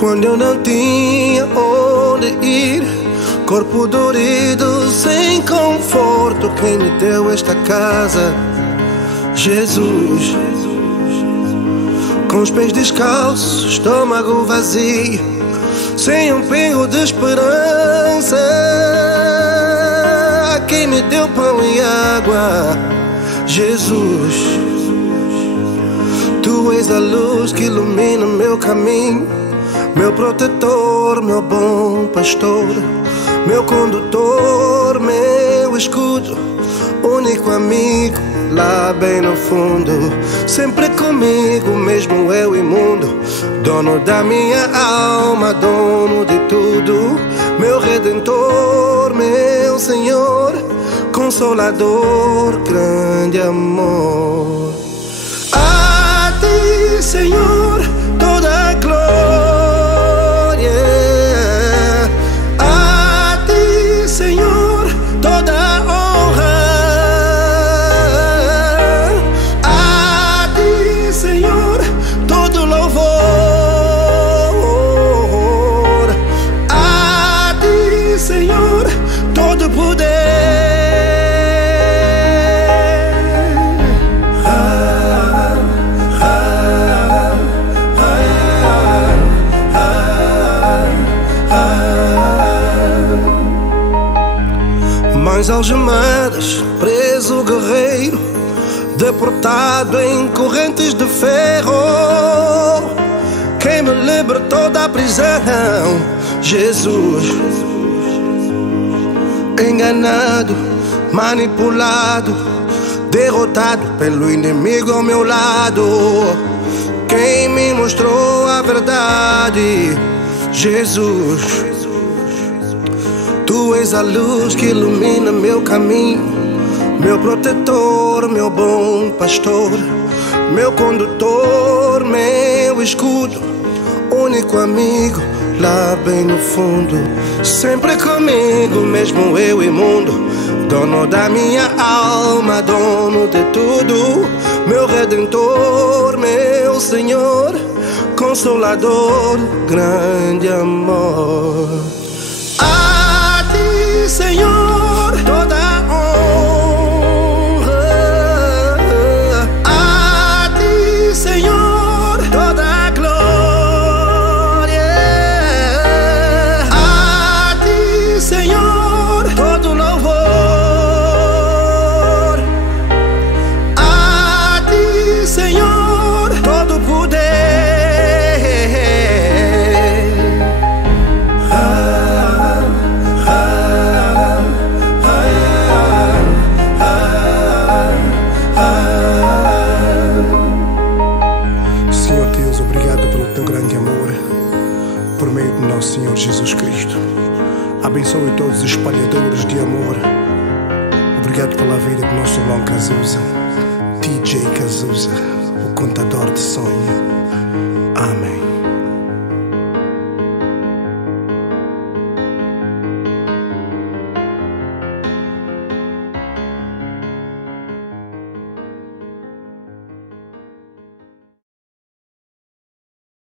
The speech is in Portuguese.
Quando eu não tinha onde ir, corpo dorido, sem conforto, quem me deu esta casa? Jesus. Com os pés descalços, estômago vazio, sem um pingo de esperança, quem me deu pão e água? Jesus. Tu és a luz que ilumina meu caminho, meu protetor, meu bom pastor, meu condutor, meu escudo, único amigo lá bem no fundo, sempre comigo, mesmo eu imundo, dono da minha alma, dono de tudo, meu redentor, meu Senhor, consolador, grande amor. A ti, Senhor, toda a glória. A ti, Senhor, toda a honra. A ti, Senhor, todo louvor. A ti, Senhor, todo poder. Mãos algemadas, preso guerreiro, deportado em correntes de ferro, quem me libertou da prisão? Jesus. Enganado, manipulado, derrotado pelo inimigo ao meu lado, quem me mostrou a verdade? Jesus. Tu és a luz que ilumina meu caminho, meu protetor, meu bom pastor, meu condutor, meu escudo, único amigo lá bem no fundo, sempre comigo, mesmo eu imundo, dono da minha alma, dono de tudo, meu redentor, meu Senhor, consolador, grande amor. Senhor, toda a honra. A ti, Senhor, toda a glória. A ti, Senhor, todo louvor. A ti, Senhor, todo poder. Por meio de nosso Senhor Jesus Cristo, abençoe todos os espalhadores de amor. Obrigado pela vida do nosso irmão Cazuza, TJ Cazuza, o contador de sonho. Amém.